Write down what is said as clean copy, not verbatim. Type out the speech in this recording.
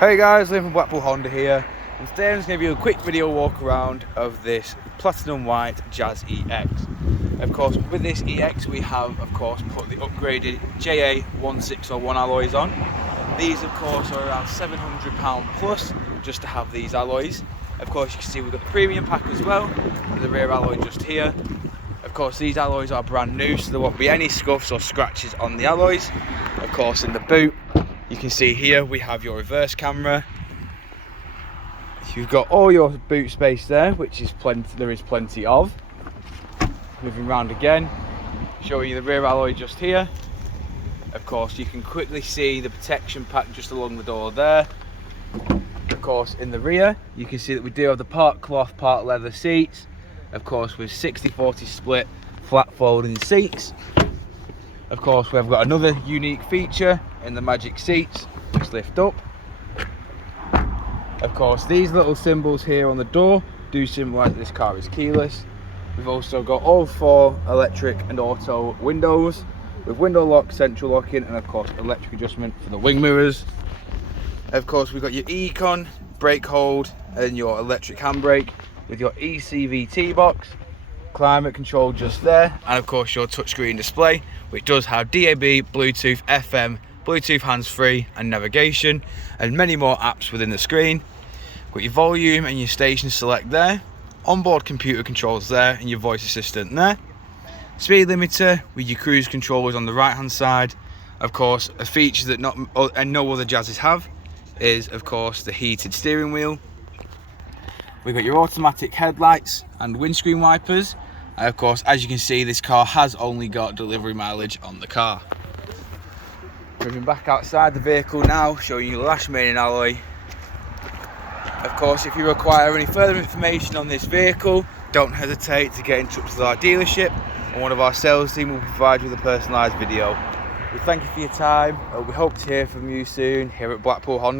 Hey guys, Lytham from Blackpool Honda here, and today I'm just going to give you a quick video walk around of this platinum white Jazz EX. Of course, with this EX we have of course put the upgraded JA 1601 alloys on. These of course are around £700 plus just to have these alloys. Of course you can see we've got the premium pack as well, with the rear alloy just here. Of course these alloys are brand new, so there won't be any scuffs or scratches on the alloys. Of course in the boot, you can see here we have your reverse camera. You've got all your boot space there, which is plenty. There is plenty of. Moving round again, showing you the rear alloy just here. Of course, you can quickly see the protection pack just along the door there. Of course, in the rear, you can see that we do have the part cloth, part leather seats. Of course, with 60/40 split, flat folding seats. Of course, we've got another unique feature in the magic seats, which lift up. Of course, these little symbols here on the door do symbolise that this car is keyless. We've also got all 4 electric and auto windows with window lock, central locking, and of course electric adjustment for the wing mirrors. Of course, we've got your Econ brake hold and your electric handbrake with your ECVT box, climate control just there, and of course your touchscreen display, which does have DAB, Bluetooth, FM, Bluetooth hands-free and navigation, and many more apps within the screen. Got your volume and your station select there, onboard computer controls there, and your voice assistant there. Speed limiter with your cruise controllers on the right hand side. Of course, a feature that no other Jazzes have is of course the heated steering wheel. We've got your automatic headlights and windscreen wipers. And of course, as you can see, this car has only got delivery mileage on the car. Moving back outside the vehicle now, showing you the lash main and alloy. Of course, if you require any further information on this vehicle, don't hesitate to get in touch with our dealership, and one of our sales team will provide you with a personalised video. We thank you for your time, and we hope to hear from you soon here at Blackpool Honda.